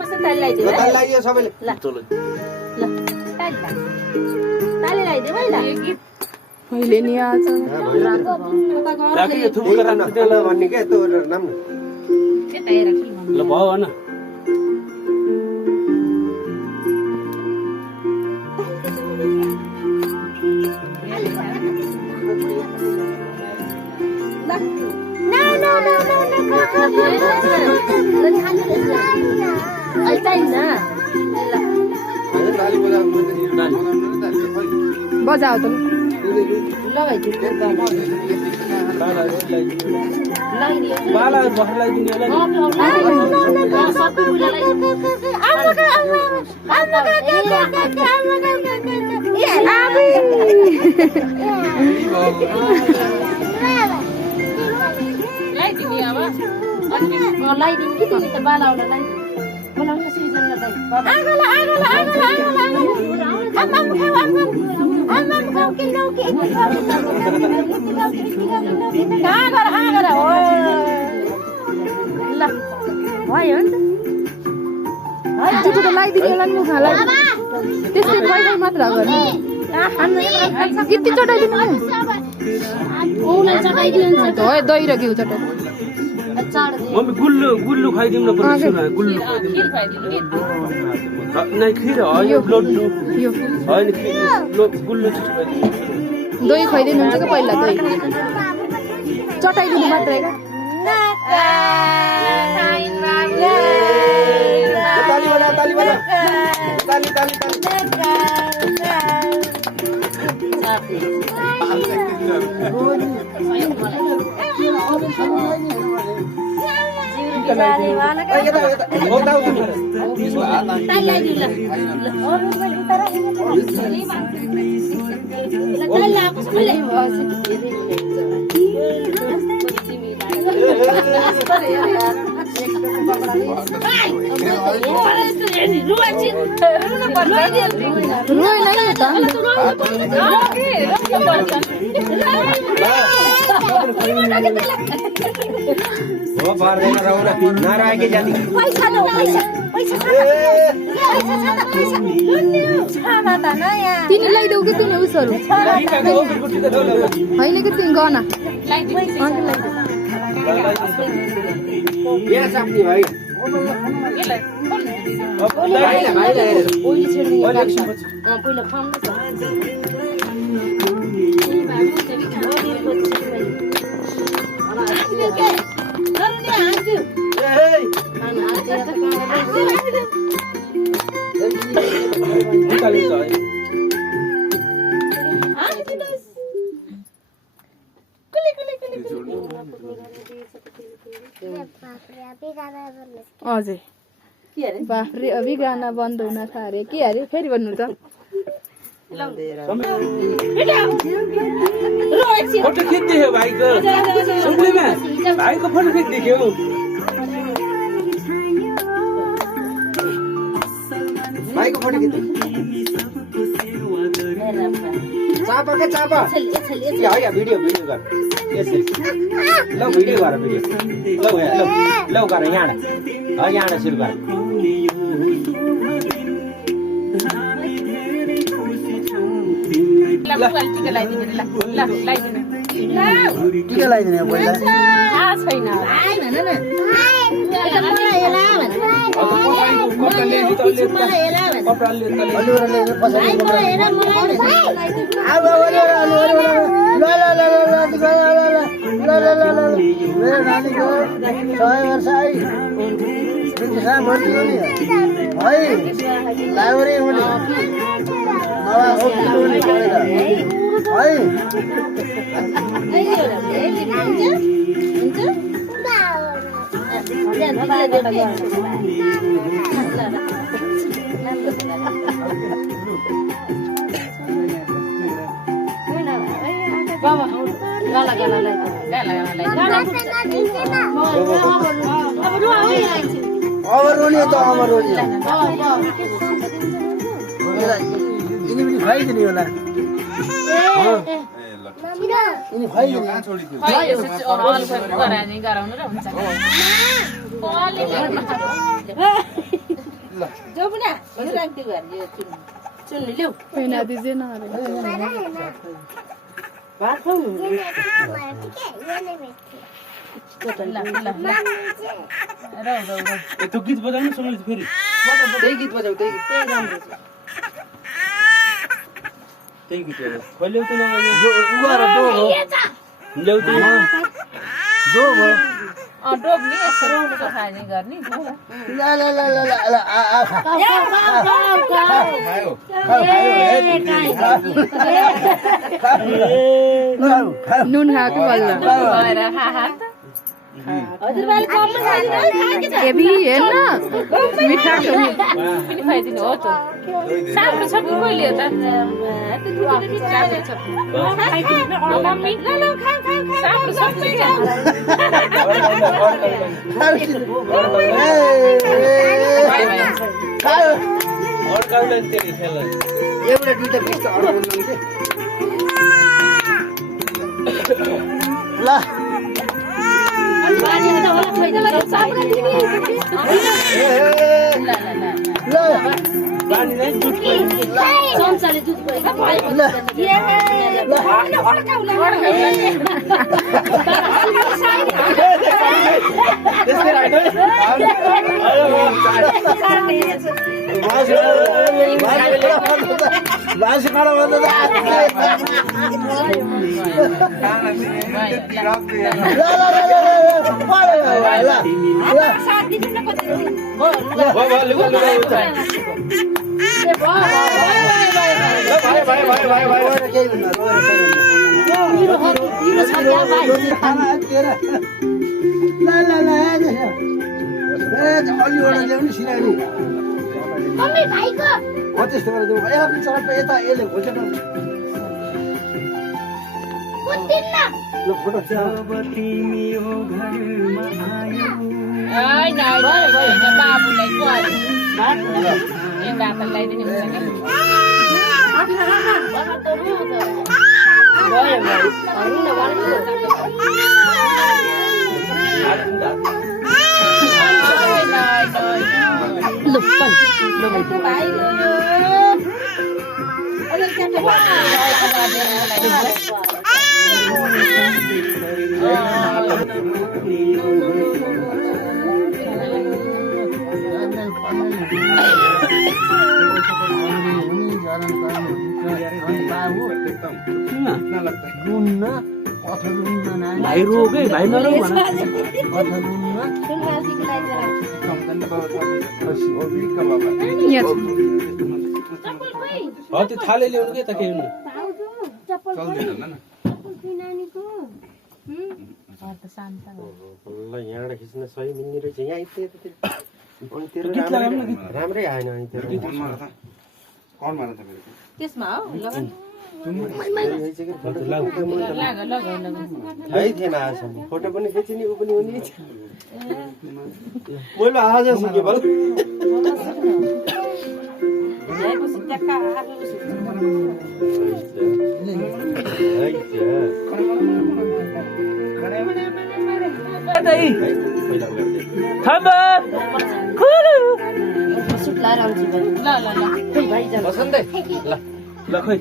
ताली लगाइदियो है ताली लाग्यो सबैले ल ल ताली लगाइदियो है ल अहिले नि आज राखी यो थुप्रो राख्नु त्यसले भन्ने के त्यो नाम न ल भयो हैन बजाऊ त बाला बखलाई दिने लाइदिनु कि तिमी त बालाउला लाइदिनु बोलाउन सिजन दाइ बाबा ल भयो नि त्यो त लगाइदिनु होला नि मुखालाई त्यस्तै पैसा मात्र गर्ने यति चटाइदिनु दही र घिउ चटाइ मम्मी गुल्लु खाइदिउँ न गुल्लु नहीं खीर होइन लड्डु होइन गुल्लु दही खुवाइदिनु हुन्छ कि पहिला दही चटाइदिनु मात्रै क्या ताली बजा ताली बजा ताली ताली हो पर्दैन रौला नराएकी जाति पैसा न पैसा पैसा तिनी ल्याइदेऊ कि तिनी उसहरू होइन कि तिनी गहना यहाँ चाप्ने भाइ पहिला खानु हजुर बाफ्रे अभी गाना बन्द हुन थाले के अरे फेरि भन्नु त फोटो खिच्दै भाइको सुन्दैमा भाइको फोटो खिच्दै भाइको फोटो खिच्नु चापा के चापा है भिडियो गर ल भिडियो गर भिडियो ल गर यहाँ यहाँ सुरु गर टिका लगाइदिने पहिला छैन खाइदिने होला गराउनु र हुन्छ जो पनि यो राख्दै भएर यो चुन्नी ल्याऊ होइन दिजे न अरे भात खाऊ त्यो गीत बजाउनु सुन्नु फेरि त्यही गीत बजाऊ त्यही गीत त्यही गीत बजाऊ खोल्यौ त ल्याउ त डोब नि यसरी उनीको खाने गर्ने नुन खाएको बल्ल हजुरबाले कम खाइदिनु एबी हेर्न मिठा छ नि पनि खाइदिनु हो त साम्रो छ कोइले हो त एउटा दुईटा पिस त ल चम्चाले दुध भाइ रोगे भाइ नरो भन हो त्यो थाले ल्याउनु के त के हुनु ल यहाँबाट खिच्न सही मिल्ने रहेछ यहाँ राम्रै आएन त्यसमा हो है थिएन आजसम्म फोटो पनि खिचिने ऊ पनि हुने पहिलो आज सिकेँ बल ल ल ल बसन्तै ल ल खोइ